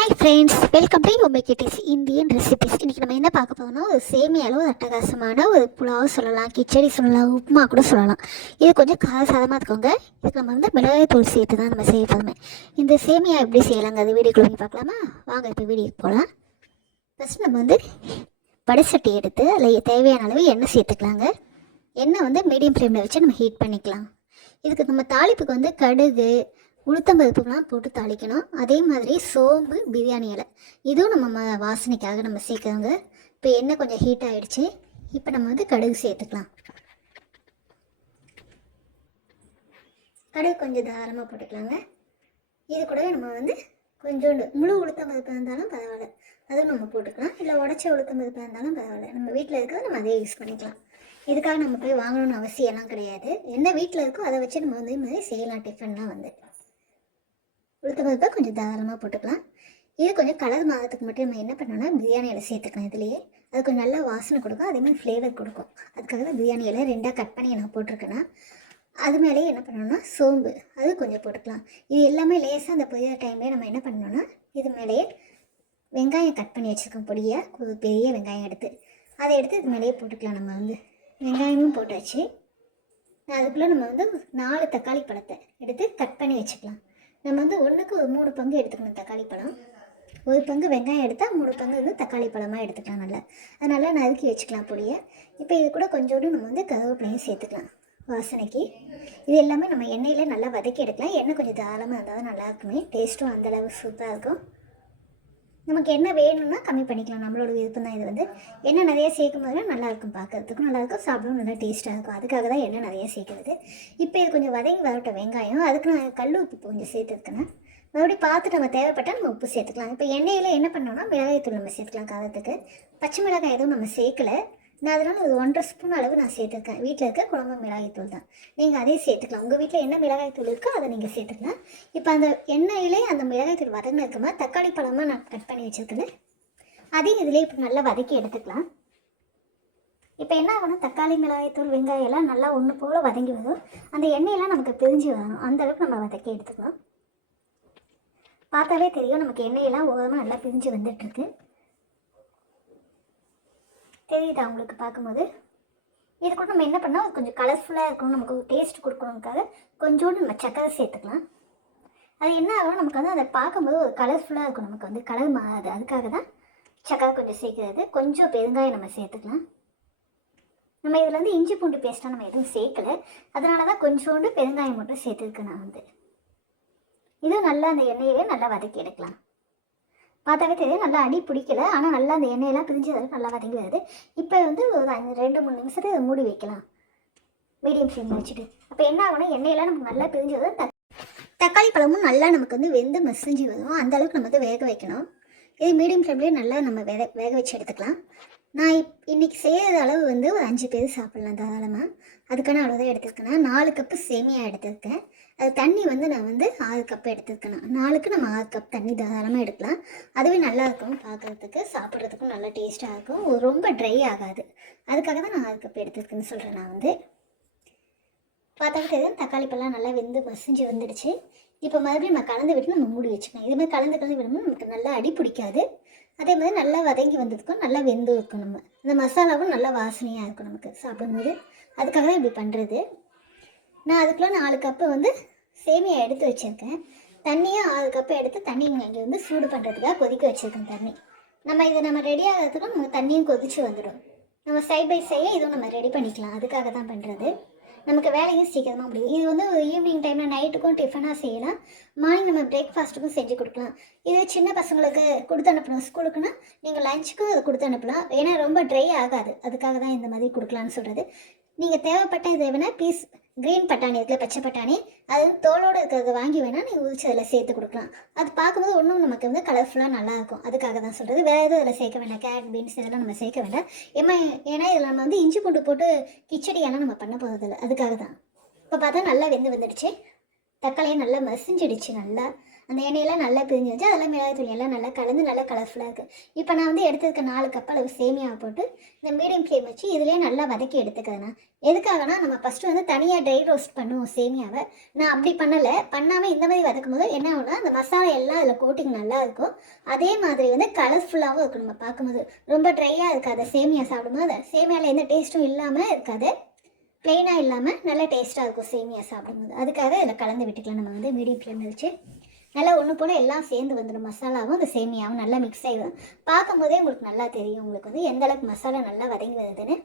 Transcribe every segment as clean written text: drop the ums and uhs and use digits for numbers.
Hi friends, welcome to யுமிகிட்டிஸ் Indian recipes. இன்றைக்கி நம்ம என்ன பார்க்க போகிறோம்னா, ஒரு சேமியாவில் ஒரு அட்டகாசமான ஒரு புலாவ் சொல்லலாம், கிச்சடி சொல்லலாம், உப்புமா கூட சொல்லலாம். இது கொஞ்சம் காரசாரமாக இருக்குங்க. இதுக்கு நம்ம வந்து மிளகாய் தூள் சேர்த்து தான் நம்ம செய்ய போகிறோமே. இந்த சேமியா எப்படி செய்யலாங்க, அது வீடியோக்குள்ள போய் பார்க்கலாமா? வாங்க இப்போ வீடியோக்கு போகலாம். ஃபஸ்ட்டு நம்ம வந்து வடைசட்டி எடுத்து அதில் தேவையான அளவு எண்ணெய் சேர்த்துக்கலாங்க. எண்ணெய் வந்து மீடியம் ஃப்ளேமில் வச்சு நம்ம ஹீட் பண்ணிக்கலாம். இதுக்கு நம்ம தாளிப்புக்கு வந்து கடுகு, உளுத்தம்பருப்புலாம் போட்டு தாளிக்கணும். அதே மாதிரி சோம்பு, பிரியாணி இலை இதுவும் நம்ம வாசனைக்காக நம்ம சேர்க்குறோங்க. இப்போ எண்ணெய் கொஞ்சம் ஹீட் ஆகிடுச்சு. இப்போ நம்ம வந்து கடுகு சேர்த்துக்கலாம். கடுகு கொஞ்சம் தாராளமாக போட்டுக்கலாங்க. இது கூடவே நம்ம வந்து கொஞ்சோண்டு முழு உளுத்தம்பருப்பு இருந்தாலும் பரவாயில்ல, அதுவும் நம்ம போட்டுக்கலாம். இல்லை உடச்ச உளுத்தம்பருப்பு இருந்தாலும் பரவாயில்ல, நம்ம வீட்டில் இருக்கிறத நம்ம அதே யூஸ் பண்ணிக்கலாம். இதுக்காக நம்ம போய் வாங்கணும்னு அவசியம்லாம் கிடையாது. என்ன வீட்டில் இருக்கோ அதை வச்சு நம்ம வந்து இது மாதிரி செய்யலாம். டிஃபன்லாம் வந்து உளுத்தம்பருப்பை கொஞ்சம் தாராளமாக போட்டுக்கலாம். இது கொஞ்சம் கலர் மாதத்துக்கு மட்டும் நம்ம என்ன பண்ணோம்னா பிரியாணி இலை சேர்த்துக்கலாம். இதுலேயே அது கொஞ்சம் நல்லா வாசனை கொடுக்கும், அதேமாதிரி ஃப்ளேவர் கொடுக்கும். அதுக்காக தான் பிரியாணி இலை 2ஆக கட் பண்ணி நான் போட்டிருக்கேன்னா, அது மேலேயே என்ன பண்ணணும்னா சோம்பு அது கொஞ்சம் போட்டுக்கலாம். இது எல்லாமே லேசாக அந்த பொரியிற டைம்லேயே நம்ம என்ன பண்ணணும்னா, இது மேலேயே வெங்காயம் கட் பண்ணி வச்சுருக்கோம். பொடியாக ஒரு பெரிய வெங்காயம் எடுத்து அதை எடுத்து இது மேலேயே போட்டுக்கலாம். நம்ம வந்து வெங்காயமும் போட்டாச்சு. அதுக்குள்ளே நம்ம வந்து 4 தக்காளி பழத்தை எடுத்து கட் பண்ணி வச்சுக்கலாம். நம்ம வந்து 1க்கு ஒரு 3 பங்கு எடுத்துக்கணும் தக்காளி பழம். 1 பங்கு வெங்காயம் எடுத்தால் 3 பங்கு வந்து தக்காளி பழமாக எடுத்துக்கலாம். நல்லா அதனால் நறுக்கி வச்சுக்கலாம் பொடியை. இப்போ இது கூட கொஞ்சோண்டு நம்ம வந்து கருவேப்பிலையும் சேர்த்துக்கலாம் வாசனைக்கு. இது எல்லாமே நம்ம எண்ணெயில் நல்லா வதக்கி எடுக்கலாம். எண்ணெய் கொஞ்சம் தாராளமாக இருந்தால் தான் நல்லாயிருக்குமே, டேஸ்ட்டும் அந்தளவு சூப்பராக இருக்கும். நமக்கு என்ன வேணும்னா கம்மி பண்ணிக்கலாம், நம்மளோட விருப்பம் தான். இது வந்து எண்ணெய் நிறைய சேர்க்கும் போது நல்லாயிருக்கும், பார்க்குறதுக்கும் நல்லாயிருக்கும், சாப்பிடவும் நல்லா டேஸ்ட்டாக இருக்கும். அதுக்காக தான் எண்ணெய் நிறைய சேர்க்குறது. இப்போ இது கொஞ்சம் வதங்கி வரட்டும் வெங்காயம். அதுக்கு நான் கல் உப்பு கொஞ்சம் சேர்த்துருக்கேன். மறுபடியும் பார்த்துட்டு நம்ம தேவைப்பட்டால் நம்ம உப்பு சேர்த்துக்கலாம். இப்போ எண்ணெயில் என்ன பண்ணோம்னா மிளகாய் தூள் நம்ம சேர்த்துக்கலாம். காரத்துக்கு பச்சை மிளகாய் எதுவும் நம்ம சேர்க்கலை. நான் அதனால் ஒரு 1½ ஸ்பூன் அளவு நான் சேர்த்துருக்கேன். வீட்டில் இருக்க குழம்பு மிளகாய் தூள் தான், நீங்கள் அதே சேர்த்துக்கலாம். உங்கள் வீட்டில் என்ன மிளகாய் தூள் இருக்கோ அதை நீங்கள் சேர்த்துக்கலாம். இப்போ அந்த எண்ணெயிலே அந்த மிளகாய் தூள் வதங்கின இருக்குமா, தக்காளி பழமாக நான் கட் பண்ணி வச்சுருக்கேன், அதையும் இதிலே இப்போ நல்லா வதக்கி எடுத்துக்கலாம். இப்போ என்ன ஆகணும், தக்காளி மிளகாய் தூள் வெங்காயம் எல்லாம் நல்லா ஒன்று போல் வதங்கி வரும். அந்த எண்ணெயெல்லாம் நமக்கு பிரிஞ்சு வரணும், அந்தளவுக்கு நம்ம வதக்கி எடுத்துக்கலாம். பார்த்தாவே தெரியும் நமக்கு எண்ணெயெல்லாம் ஓரமாக நல்லா பிரிஞ்சு வந்துட்டுருக்கு. தெரியுதா உங்களுக்கு பார்க்கும்போது? இது கூட நம்ம என்ன பண்ணால் கொஞ்சம் கலர்ஃபுல்லாக இருக்கணும், நமக்கு ஒரு டேஸ்ட் கொடுக்கணுக்காக கொஞ்சோண்டு நம்ம சக்கரை சேர்த்துக்கலாம். அது என்ன ஆகும், நமக்கு வந்து அதை பார்க்கும்போது ஒரு கலர்ஃபுல்லாக இருக்கும், நமக்கு வந்து கலர் மாறாது. அதுக்காக தான் சக்கரை கொஞ்சம் சேர்க்குறது. கொஞ்சம் பெருங்காயம் நம்ம சேர்த்துக்கலாம். நம்ம இதில் வந்து இஞ்சி பூண்டு பேஸ்ட்டாக நம்ம எதுவும் சேர்க்கலை, அதனால தான் கொஞ்சோண்டு பெருங்காயம் மட்டும் சேர்த்துருக்கேன் நான் வந்து. இதுவும் நல்லா அந்த எண்ணெயிலே நல்லா வதக்கி எடுக்கலாம். பார்த்தாவே தெரியும் நல்லா அடி பிடிக்கல, ஆனால் நல்லா அந்த எண்ணெயெல்லாம் பிரிஞ்சு நல்லா வதங்கி வருது. இப்போ வந்து ஒரு 2-3 நிமிஷத்தை மூடி வைக்கலாம் மீடியம் ஃப்ளேமில் வச்சுட்டு. அப்போ என்ன ஆகும்னா எண்ணெயெல்லாம் நமக்கு நல்லா பிரிஞ்சு வரும், தக்காளி பழமும் நல்லா நமக்கு வந்து வெந்து மசிஞ்சு வரும். அந்தளவுக்கு நம்ம வந்து வேக வைக்கணும். இது மீடியம் ஃப்ளேம்லேயே நல்லா நம்ம வேக வச்சு எடுத்துக்கலாம். நான் இன்றைக்கி செய்கிற அளவு வந்து ஒரு 5 பேர் சாப்பிட்லாம் தாராளமாக. அதுக்கான அளவு தான் எடுத்துருக்கேன். 4 கப்பு சேமியா எடுத்துருக்கேன். அது தண்ணி வந்து நான் வந்து 6 கப் எடுத்துருக்கேன். 4க்கு நம்ம 6 கப் தண்ணி தாராளமாக எடுக்கலாம். அதுவே நல்லாயிருக்கும், பார்க்குறதுக்கு சாப்பிட்றதுக்கும் நல்லா டேஸ்ட்டாக இருக்கும், ரொம்ப ட்ரை ஆகாது. அதுக்காக தான் நான் 6 கப் எடுத்துருக்கேன்னு சொல்கிறேன். நான் வந்து பார்த்தாவே தெரியும் தக்காளி பழம் நல்லா வெந்து மசிஞ்சு வந்துடுச்சு. இப்போ மறுபடியும் நம்ம கலந்து விட்டு நம்ம மூடி வச்சுக்கணும். இதுமாதிரி கலந்து விடும்போது நமக்கு நல்லா அடி பிடிக்காது. அதே மாதிரி நல்லா வதங்கி வந்ததுக்கும் நல்லா வெந்து இருக்கும். நம்ம இந்த மசாலாவும் நல்லா வாசனையாக இருக்கும் நமக்கு சாப்பிடும்போது. அதுக்காக தான் இப்படி பண்ணுறது. நான் அதுக்குள்ளே 4 கப்பு வந்து சேமியா எடுத்து வச்சுருக்கேன். தண்ணியும் 6 கப்பு எடுத்து தண்ணி இங்கே வந்து சூடு பண்ணுறதுக்காக கொதிக்க வச்சுருக்கேன் தண்ணி. நம்ம ரெடி ஆகிறதுக்கும் நமக்கு தண்ணியும் கொதித்து வந்துடும். நம்ம சைட் பை சைடாக இதுவும் நம்ம ரெடி பண்ணிக்கலாம். அதுக்காக தான் பண்ணுறது. நமக்கு வேலையும் சீக்கிரமாக முடியும். இது வந்து ஈவினிங் டைமில் நைட்டுக்கும் டிஃபனாக செய்யலாம், மார்னிங் நம்ம பிரேக்ஃபாஸ்ட்டுக்கும் செஞ்சு கொடுக்கலாம். இது சின்ன பசங்களுக்கு கொடுத்து அனுப்பணும் ஸ்கூலுக்குன்னா நீங்கள் லஞ்சுக்கும் இதை கொடுத்து அனுப்பலாம். ஏன்னா ரொம்ப ட்ரை ஆகாது, அதுக்காக தான் இந்த மாதிரி கொடுக்கலான்னு சொல்கிறது. நீங்கள் தேவைப்பட்ட இது வேணால் பீஸ் க்ரீன் பட்டாணி இருக்குல்ல, பச்சை பட்டாணி, அது தோலோடு இருக்கிறத வாங்கி வேணால் நீங்கள் உரிச்சு அதில் சேர்த்து கொடுக்கலாம். அது பார்க்கும்போது இன்னும் நமக்கு வந்து கலர்ஃபுல்லாக நல்லாயிருக்கும். அதுக்காக தான் சொல்கிறது. வேறு எதுவும் அதில் சேர்க்க வேண்டாம், கேரட் பீன்ஸ் இதெல்லாம் நம்ம சேர்க்க வேண்டாம். ஏன்னா இதில் நம்ம வந்து இஞ்சி பூண்டு போட்டு கிச்சடியெல்லாம் நம்ம பண்ண போகிறதில்ல, அதுக்காக தான். இப்போ பார்த்தா நல்லா வெந்துடுச்சு. தக்காளியை நல்லா மசிஞ்சிடுச்சு. நல்லா அந்த எண்ணெயெல்லாம் நல்லா பிரிஞ்சு வச்சு அதெல்லாம் மிளகாய்த்தூள் எல்லாம் நல்லா கலந்து நல்லா கலர்ஃபுல்லாக இருக்குது. இப்போ நான் வந்து எடுத்துருக்க 4 கப் அளவு சேமியாவை போட்டு இந்த மீடியம் ஃப்ளேம் வச்சு இதுலேயே நல்லா வதக்கி எடுத்துக்கிறேன். எதுக்காகனா நம்ம ஃபஸ்ட்டு வந்து தனியாக ட்ரை ரோஸ்ட் பண்ணுவோம் சேமியாவை. நான் அப்படி பண்ணாமல் இந்த மாதிரி வதக்கும் போது என்ன ஆகுனா அந்த மசாலா எல்லாம் அதில் கோட்டிங் நல்லா இருக்கும். அதே மாதிரி வந்து கலர்ஃபுல்லாகவும் இருக்கும். நம்ம பார்க்கும்போது ரொம்ப ட்ரையாக இருக்காது. சேமியா சாப்பிடும்போது சேமியாவில் எந்த டேஸ்ட்டும் இல்லாமல் இருக்காது, ப்ளெயினாக இல்லாமல் நல்லா டேஸ்ட்டாக இருக்கும் சேமியா சாப்பிடும்போது. அதுக்காக இதில் கலந்து விட்டுக்கலாம். நம்ம வந்து மீடியம் ஃப்ளேமில் வச்சு நல்லா ஒன்று போல் எல்லாம் சேர்ந்து வந்துடும். மசாலாவும் அந்த சேமியாவும் நல்லா மிக்ஸ் ஆகிடும். பார்க்கும்போதே உங்களுக்கு நல்லா தெரியும் உங்களுக்கு வந்து எந்த அளவுக்கு மசாலா நல்லா வதங்கி வருதுன்னு.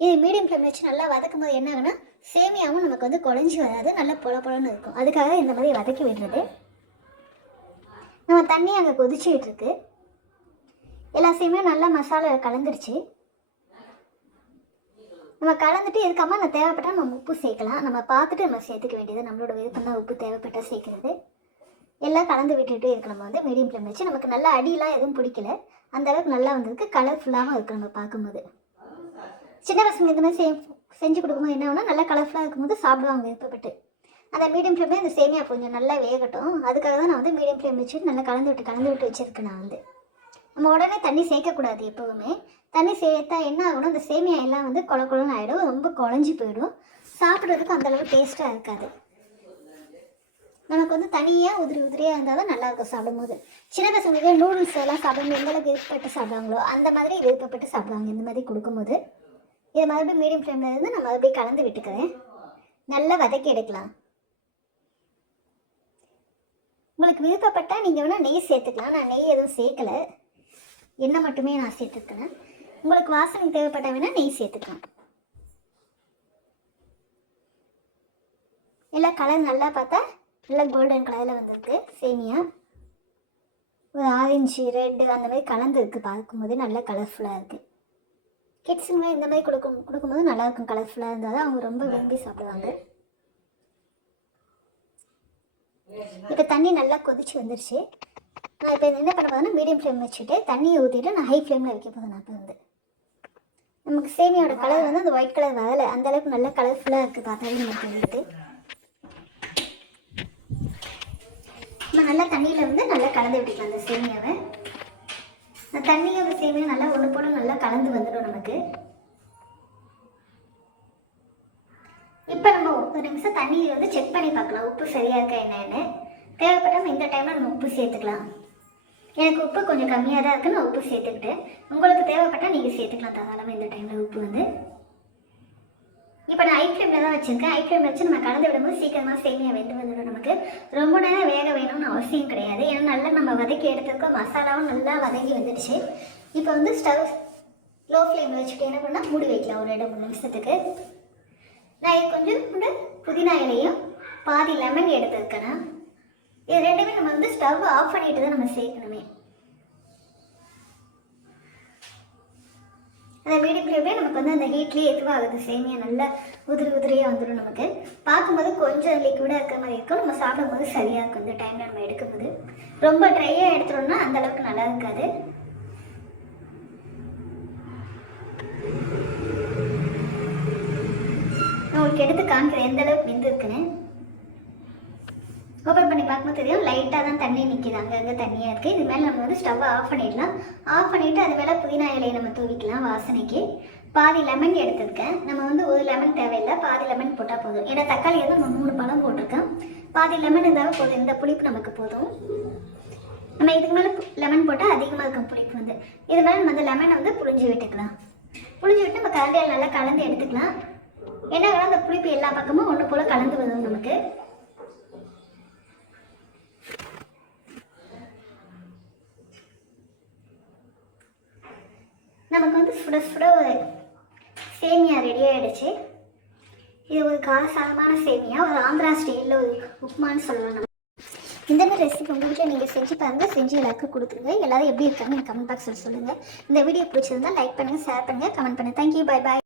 இது மீடியம் ஃப்ளேம் வச்சு நல்லா வதக்கும் போது என்ன ஆகுனா சேமியாவும் நமக்கு வந்து குழஞ்சி வராது, நல்லா பொலன்னு இருக்கும். அதுக்காக இந்த மாதிரி வதக்கி விடுறது. நம்ம தண்ணி அங்கே கொதிச்சுக்கிட்டு இருக்கு. எல்லா சேமியும் நல்லா மசாலா கலந்துருச்சு. நம்ம கலந்துட்டு இதுக்கப்புறமா நம்ம தேவைப்பட்டால் நம்ம உப்பு சேர்க்கலாம். நம்ம பார்த்துட்டு நம்ம சேர்த்துக்க வேண்டியது நம்மளோட விருப்பம் தான். உப்பு தேவைப்பட்டால் சேர்க்குறது. எல்லாம் கலந்து விட்டுட்டு இருக்கு. நம்ம வந்து மீடியம் ஃப்ளேம் வச்சு நமக்கு நல்லா அடியெலாம் எதுவும் பிடிக்கல, அந்த அளவுக்கு நல்லா வந்திருக்கு. கலர்ஃபுல்லாகவும் இருக்குது. நம்ம பார்க்கும்போது சின்ன பசங்க இந்த மாதிரி செஞ்சு கொடுக்கும்போது என்ன ஆகுனா நல்லா கலர்ஃபுல்லாக இருக்கும்போது சாப்பிடுவாங்க விருப்பப்பட்டு. அந்த மீடியம் ஃப்ளேம்லேயே இந்த சேமியா கொஞ்சம் நல்லா வேகட்டும். அதுக்காக தான் நான் வந்து மீடியம் ஃப்ளேம் வச்சு நல்லா கலந்து விட்டு வச்சுருக்கேன். நான் வந்து நம்ம உடனே தண்ணி சேர்க்கக்கூடாது. எப்போவுமே தண்ணி சேர்த்தா என்ன ஆகணும், அந்த சேமியா எல்லாம் வந்து குழன்னு ஆகிடும், ரொம்ப குழஞ்சி போயிடும். சாப்பிட்றதுக்கு அந்தளவுக்கு டேஸ்ட்டாக இருக்காது. நமக்கு வந்து தனியாக உதிரியாக இருந்தால் தான் நல்லாயிருக்கும் சாப்பிடும்போது. சின்ன பசங்களுக்கு நூடுல்ஸ் எல்லாம் சாப்பிடும்போது எந்தளவுக்கு விருப்பப்பட்டு சாப்பிடுவாங்களோ அந்த மாதிரி விருப்பப்பட்டு சாப்பிடுவாங்க. இந்த மாதிரி கொடுக்கும்போது இதை மறுபடியும் மீடியம் ஃப்ளேமில் இருந்து நான் மறுபடியும் கலந்து விட்டுக்கிறேன். நல்லா வதக்கி எடுக்கலாம். உங்களுக்கு விருப்பப்பட்டால் நீங்கள் வேணால் நெய் சேர்த்துக்கலாம். நான் நெய் எதுவும் சேர்க்கலை, எண்ணெய் மட்டுமே நான் சேர்த்துருக்கேன். உங்களுக்கு வாசனை தேவைப்பட்டால் வேணால் நெய் சேர்த்துக்கலாம். எல்லாம் கலர் நல்லா பார்த்தா நல்லா கோல்டன் கலரில் வந்திருக்கு. சேமியா ஒரு ஆரஞ்சு ரெட்டு அந்த மாதிரி கலந்துருக்கு. பார்க்கும்போது நல்லா கலர்ஃபுல்லாக இருக்குது. கிட்ஸுங்க இந்த மாதிரி கொடுக்கும்போது நல்லாயிருக்கும். கலர்ஃபுல்லாக இருந்தால் தான் அவங்க ரொம்ப விரும்பி சாப்பிடுவாங்க. இப்போ தண்ணி நல்லா கொதிச்சு வந்துருச்சு. நான் இப்போ என்ன பண்ண போதுன்னா மீடியம் ஃப்ளேம் வச்சுட்டு தண்ணியை ஊற்றிட்டு நான் ஹை ஃப்ளேமில் வைக்க போதும். நான் இப்போ வந்து நமக்கு சேமியாவோட கலர் வந்து அந்த ஒயிட் கலர் வரலை, அந்தளவுக்கு நல்லா கலர்ஃபுல்லாக இருக்குது. பார்த்தாலே நமக்கு வந்துட்டு நம்ம நல்லா தண்ணியில் வந்து நல்லா கலந்து விட்டுக்கலாம். அந்த சேமியாவை அந்த தண்ணியோட சேமியா நல்லா ஒன்று போல் நல்லா கலந்து வந்துடும் நமக்கு. இப்போ நம்ம ஒரு நிமிஷம் தண்ணியை வந்து செக் பண்ணி பார்க்கலாம் உப்பு சரியாக இருக்கா என்னன்னு. தேவைப்பட்டால் இந்த டைமில் நம்ம உப்பு சேர்த்துக்கலாம். எனக்கு உப்பு கொஞ்சம் கம்மியாக தான் இருக்குது, நான் உப்பு சேர்த்துக்கிட்டேன். உங்களுக்கு தேவைப்பட்டால் நீங்கள் சேர்த்துக்கலாம் தாராளமாக இந்த டைமில் உப்பு வந்து. இப்போ நான் ஹை ஃப்ளேமில் தான் வச்சுருக்கேன். ஹை ஃப்ளேமில் வச்சு நம்ம கலந்து விடும்போது சீக்கிரமாக சேமியா வெந்து வந்துடும். நமக்கு ரொம்ப நேரம் வேக வேணும்னு அவசியம் கிடையாது. ஏன்னா நல்லா நம்ம வதக்கி எடுத்துருக்கோம். மசாலாவும் நல்லா வதங்கி வந்துடுச்சு. இப்போ வந்து ஸ்டவ் லோ ஃப்ளேமில் வச்சுட்டு என்ன பண்ணால் மூடி வைக்கலாம் ஒரு 2-3 நிமிஷத்துக்கு. நான் கொஞ்சம் புதினா இலையும் பாதி லெமன் எடுத்துருக்கேன்னா இது ரெண்டுமே நம்ம வந்து ஸ்டவ் ஆஃப் பண்ணிட்டு தான் நம்ம சேர்க்கணுமே. அந்த மீடியம் ஃப்ளேம்லேயே நமக்கு வந்து அந்த ஹீட்லேயே எதுவாகுது. சேமியா நல்லா உதிரியாக வந்துடும். நமக்கு பார்க்கும்போது கொஞ்சம் லிக்விடாக இருக்கிற மாதிரி இருக்கும். நம்ம சாப்பிடும்போது சரியாக இருக்கும். இந்த டைமில் நம்ம எடுக்கும்போது ரொம்ப ட்ரையாக எடுத்துட்டோம்னா அந்தளவுக்கு நல்லா இருக்காது. நான் உங்களுக்கு எடுத்து காமிக்கிறேன் எந்த அளவுக்கு வெந்து இருக்குன்னு. ஓப்பன் பண்ணி பார்க்கும்போது தெரியும் லைட்டாக தான் தண்ணி நிற்கிது, அங்கங்கே தண்ணியாக இருக்குது. இது மேலே நம்ம வந்து ஸ்டவ்வை ஆஃப் பண்ணிடலாம். ஆஃப் பண்ணிவிட்டு அது மேலே புதினா இலையை நம்ம தூவிக்கலாம் வாசனைக்கு. பாதி லெமன் எடுத்துருக்கேன். நம்ம வந்து ஒரு லெமன் தேவையில்லை, பாதி லெமன் போட்டால் போதும். ஏன்னா தக்காளி வந்து நம்ம 3 பழம் போட்டிருக்கேன். பாதி லெமன் இருந்தாலும் போதும். இந்த புளிப்பு நமக்கு போதும். நம்ம இதுக்கு மேலே லெமன் போட்டால் அதிகமாக இருக்கும் புளிப்பு வந்து. இது மேலே நம்ம அந்த லெமனை வந்து புழிஞ்சு விட்டுக்கலாம். புழிஞ்சு விட்டு நம்ம கரண்டியால் நல்லா கலந்து எடுத்துக்கலாம். ஏன்னா அந்த புளிப்பு எல்லா பக்கமும் ஒன்று போல் கலந்து வரும் நமக்கு. நமக்கு வந்து சுட ஒரு சேமியா ரெடி ஆகிடுச்சு. இது ஒரு காரசாரமான சேமியா, ஒரு ஆந்திரா ஸ்டைலில் ஒரு உப்புமான்னு சொல்லலாம். நம்ம இந்த மாதிரி ரெசிபி உங்கள் வீட்டில் நீங்கள் செஞ்சு பாருங்கள். செஞ்சு எல்லாருக்கும் கொடுத்துருங்க. எல்லாரும் எப்படி இருக்காங்க எனக்கு கமெண்ட் பாக்ஸில் சொல்லுங்கள். இந்த வீடியோ பிடிச்சிருந்தால் லைக் பண்ணுங்கள், ஷேர் பண்ணுங்கள், கமெண்ட் பண்ணுங்கள். Thank you, bye bye.